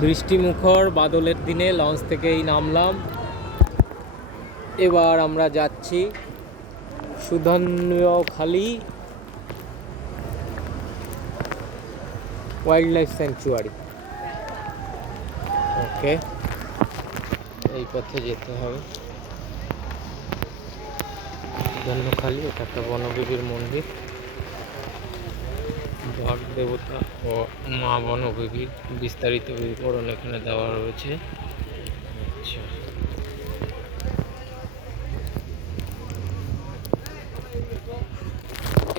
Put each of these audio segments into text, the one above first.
বৃষ্টিমুখর বাদলের দিনে লঞ্চ থেকেই নামলাম। এবার আমরা যাচ্ছি সুধান্যখালী ওয়াইল্ড লাইফ স্যাংচুয়ারি। ওকে, এই পথে যেতে হবে। সুধান্যখালী, এটা একটা বনদেবীর মন্দির। বাঘ দেবতা ও মা বনদেবীর বিস্তারিত বিবরণ এখানে দেওয়া রয়েছে। আচ্ছা,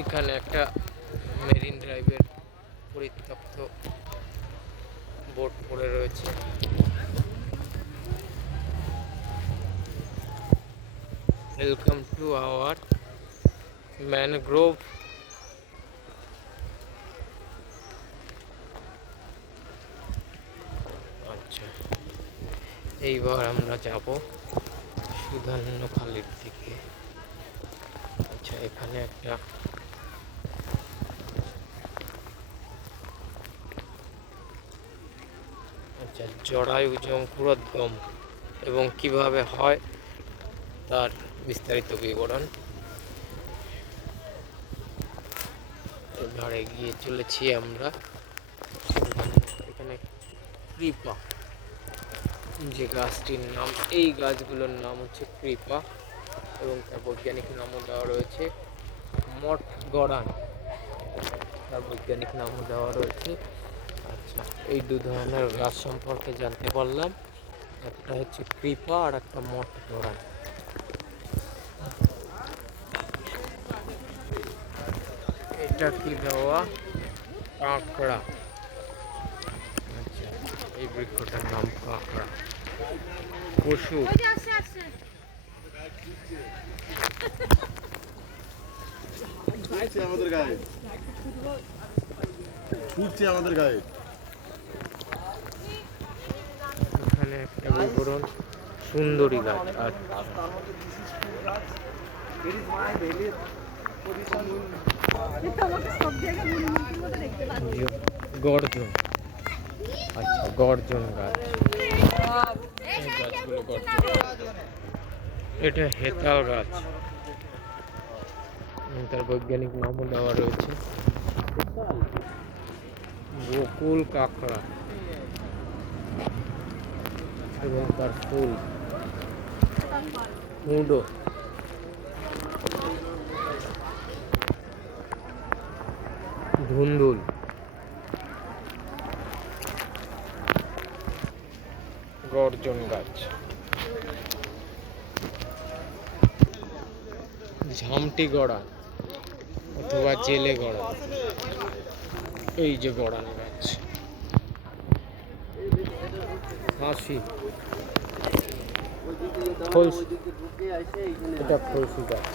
এখানে একটা মেরিন ড্রাইভের পরিত্যক্ত বোট পড়ে রয়েছে। ওয়েলকাম টু আওয়ার ম্যানগ্রোভ আচ্ছা, এইবার আমরা যাব সুধান্যখালীর দিকে। আচ্ছা, এখানে একটা জরায়ু জঙ্কুরোদ্গম এবং কিভাবে হয় তার বিস্তারিত বিবরণ। এবারে গিয়ে চলেছি আমরা। এখানে কৃপা যে গাছটির নাম, এই গাছগুলোর নাম হচ্ছে কৃপা এবং তার বৈজ্ঞানিক নামও দেওয়া রয়েছে মঠ গড়ান, তার বৈজ্ঞানিক নামও দেওয়া রয়েছে। আচ্ছা, এই দু ধরনের গাছ সম্পর্কে জানতে পারলাম, একটা হচ্ছে কৃপা আর একটা মঠ গড়ান। এটা কি দেওয়া? কাঁকড়া। আচ্ছা, এই বৃক্ষটার নাম কাঁকড়া। পশু আমাদের গায়ে আমাদের গায়ে। এখানে একটা বিবরণ সুন্দরী গাছ। গর্জন, আচ্ছা গর্জন গাছ, এই গাছগুলো গর্জন। এটা হেতাল গাছ, তার বৈজ্ঞানিক নামও দেওয়া রয়েছে বকুল কাঁকড়া এবং তার ফুল হুঁডো। ধুন্দুল, গর্জন গাছ, ঝামটি গড়ান অথবা জেলে গড়ান, এই যে গড়ান গাছ। হাসি, এটা খলসি গাছ।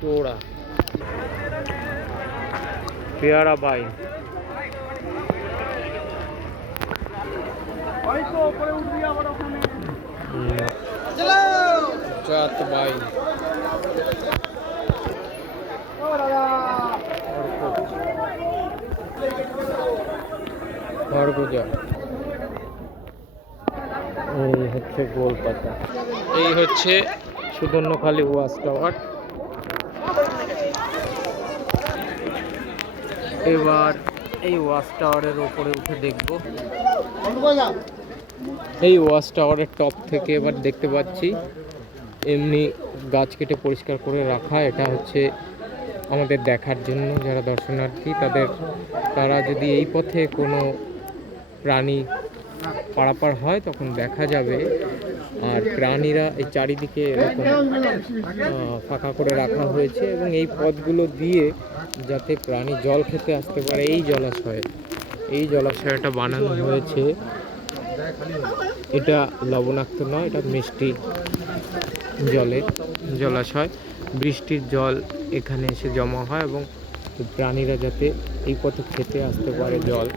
তোড়া, পেয়ারা বাইন, জাত বাইন, খরগোজা, এই হচ্ছে গোলপাতা। এই হচ্ছে সুধান্যখালী ওয়াচ টাওয়ার। এবার এই ওয়াচ টাওয়ারের ওপরে উঠে দেখব। এই ওয়াচ টাওয়ারের টপ থেকে এবার দেখতে পাচ্ছি এমনি গাছ কেটে পরিষ্কার করে রাখা। এটা হচ্ছে আমাদের দেখার জন্য, যারা দর্শনার্থী তারা যদি এই পথে কোনো প্রাণী পারাপার হয় তখন দেখা যাবে। আর প্রাণীরা এই চারিদিকে এরকম ফাঁকা করে রাখা হয়েছে এবং এই পথগুলো দিয়ে যাতে প্রাণী জল খেতে আসতে পারে, এই জলাশয়টা বানানো হয়েছে। এটা লবণাক্ত নয়, এটা মিষ্টি জলের জলাশয়। বৃষ্টির জল এখানে এসে জমা হয় এবং প্রাণীরা যাতে এই পথে খেতে আসতে পারে জল,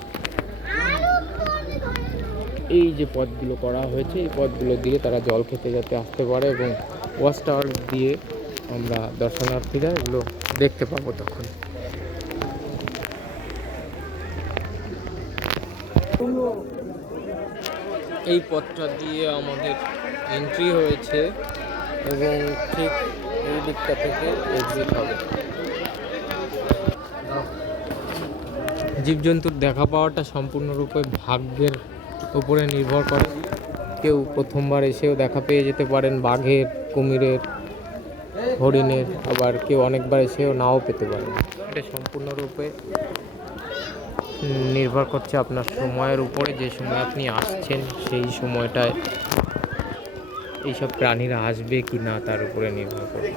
এই যে পথগুলো করা হয়েছে এই পথগুলো দিয়ে তারা জল খেতে যাতে আসতে পারে এবং ওয়াচ টাওয়ার দিয়ে আমরা দর্শনার্থীরা এগুলো দেখতে পাবো তখন। এই পথটা দিয়ে আমাদের এন্ট্রি হয়েছে এবং ঠিক এই দিকটা থেকে এক্সিট হবে। জীবজন্তুর দেখা পাওয়াটা সম্পূর্ণরূপে ভাগ্যের উপরে নির্ভর করে। কেউ প্রথমবার এসেও দেখা পেয়ে যেতে পারেন বাঘের, কুমিরের, হরিণের, আবার কেউ অনেকবার এসেও নাও পেতে পারেন। এটা সম্পূর্ণরূপে নির্ভর করছে আপনার সময়ের উপরে, যে সময় আপনি আসছেন সেই সময়টায় এইসব প্রাণীরা আসবে কি না তার উপরে নির্ভর করে।